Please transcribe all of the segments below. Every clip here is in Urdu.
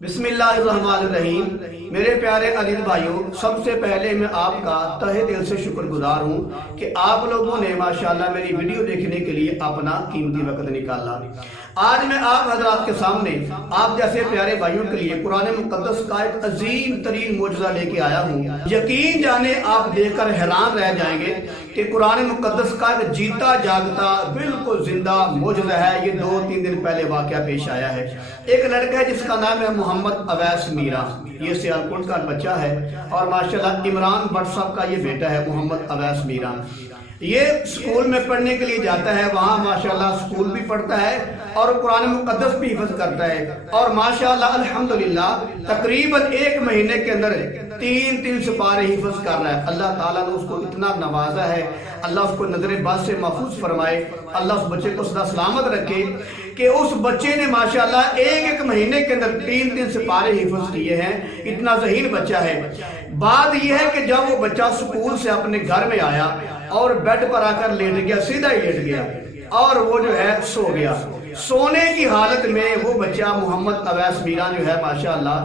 بسم اللہ الرحمن الرحیم۔ میرے پیارے عزیز بھائیوں، سب سے پہلے میں آپ کا تہہ دل سے شکر گزار ہوں کہ آپ لوگوں نے ماشاءاللہ میری ویڈیو دیکھنے کے لیے اپنا قیمتی وقت نکالا۔ آج میں آپ حضرات کے سامنے آپ جیسے پیارے بھائیوں کے لیے قرآن مقدس کا ایک عظیم ترین معجزہ لے کے آیا ہوں۔ یقین جانے آپ دیکھ کر حیران رہ جائیں گے کہ قرآن مقدس کا ایک جیتا جاگتا بالکل زندہ معجزہ ہے۔ یہ 2-3 دن پہلے واقعہ پیش آیا ہے۔ ایک لڑکا ہے جس کا نام ہے محمد اویس میرا، یہ سیالکوٹ کا بچہ ہے اور ماشاءاللہ عمران بٹ صاحب کا یہ بیٹا ہے محمد اویس میرا۔ یہ اسکول میں پڑھنے کے لیے جاتا ہے، وہاں ماشاءاللہ اسکول بھی پڑھتا ہے اور قرآن مقدس بھی حفظ کرتا ہے اور ماشاءاللہ الحمدللہ تقریباً 1 مہینے کے اندر 3 سپارے حفظ کر رہا ہے۔ اللہ تعالیٰ نے اس کو اتنا نوازا ہے، اللہ اس کو نظر بد سے محفوظ فرمائے، اللہ اس بچے کو سدا سلامت رکھے کہ اس بچے نے ماشاءاللہ 1 مہینے کے اندر 3 سپارے حفظ کیے ہیں۔ اتنا ذہین بچہ ہے۔ بات یہ ہے کہ جب وہ بچہ اسکول سے اپنے گھر میں آیا اور بیڈ پر آ کر لیٹ گیا، سیدھا ہی لیٹ گیا اور وہ جو ہے سو گیا۔ سونے کی حالت میں وہ بچہ محمد اویس میرا جو ہے ماشاءاللہ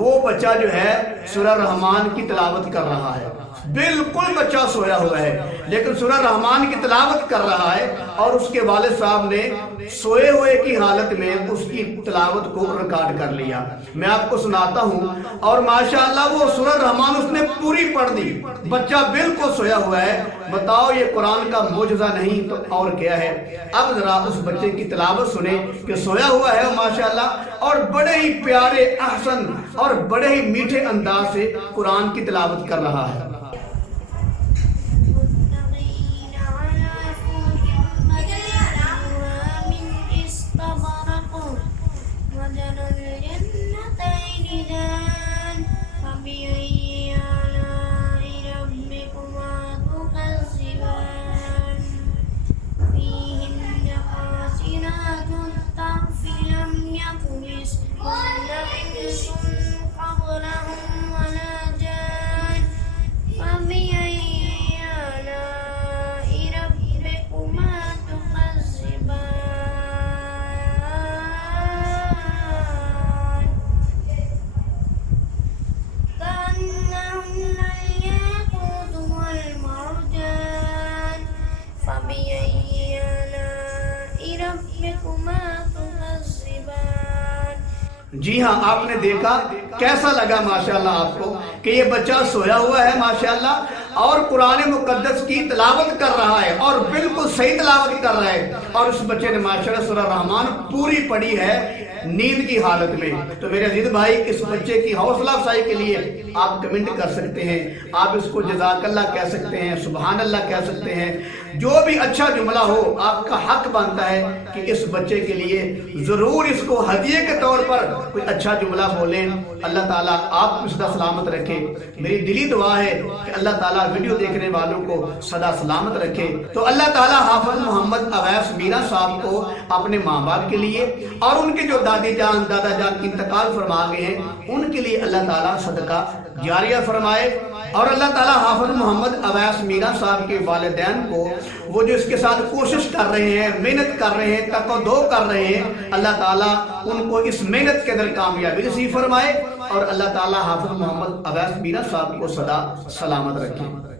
وہ بچہ جو ہے سورہ رحمان کی تلاوت کر رہا ہے۔ بالکل بچہ سویا ہوا ہے لیکن سورہ رحمان کی تلاوت کر رہا ہے اور اس کے والد صاحب نے سوئے ہوئے کی حالت میں اس کی تلاوت کو ریکارڈ کر لیا۔ میں آپ کو سناتا ہوں اور ماشاءاللہ وہ سورہ رحمان اس نے پوری پڑھ دی۔ بچہ بالکل سویا ہوا ہے۔ بتاؤ یہ قرآن کا معجزہ نہیں تو اور کیا ہے؟ اب ذرا اس بچے کی تلاوت سنیں کہ سویا ہوا ہے ماشاءاللہ اور بڑے ہی پیارے احسن اور بڑے ہی میٹھے انداز سے قرآن کی تلاوت کر رہا ہے۔ جی ہاں، آپ نے دیکھا کیسا لگا ماشاءاللہ آپ کو کہ یہ بچہ سویا ہوا ہے ماشاءاللہ اور قرآن مقدس کی تلاوت کر رہا ہے اور بالکل صحیح تلاوت کر رہا ہے اور اس بچے نے ماشاءاللہ سورہ رحمان پوری پڑھی ہے نیند کی حالت میں۔ تو میرے عزیز بھائی، اس بچے کی حوصلہ افزائی کے لیے آپ کمنٹ کر سکتے ہیں، آپ اس کو جزاک اللہ کہہ سکتے ہیں، سبحان اللہ کہہ سکتے ہیں، جو بھی اچھا جملہ ہو آپ کا حق بنتا ہے کہ اس بچے کے لیے ضرور اس کو ہدیے کے طور پر کوئی اچھا جملہ بولیں۔ اللہ تعالیٰ آپ کو سدا سلامت رکھے۔ میری دلی دعا ہے کہ اللہ تعالیٰ ویڈیو دیکھنے والوں کو سدا سلامت رکھے۔ تو اللہ تعالیٰ حافظ محمد اویس میرا صاحب کو اپنے ماں باپ کے لیے اور ان کے جو دادی جان دادا جان کی انتقال فرما گئے ہیں ان کے لیے اللہ تعالیٰ صدقہ جاریہ فرمائے اور اللہ تعالیٰ حافظ محمد اویس میرا صاحب کے والدین کو وہ جو اس کے ساتھ کوشش کر رہے ہیں، محنت کر رہے ہیں، تک و دو کر رہے ہیں، اللہ تعالیٰ ان کو اس محنت کے اندر کامیابی نصیب فرمائے اور اللہ تعالیٰ حافظ محمد اویس میرا صاحب کو سدا سلامت رکھے۔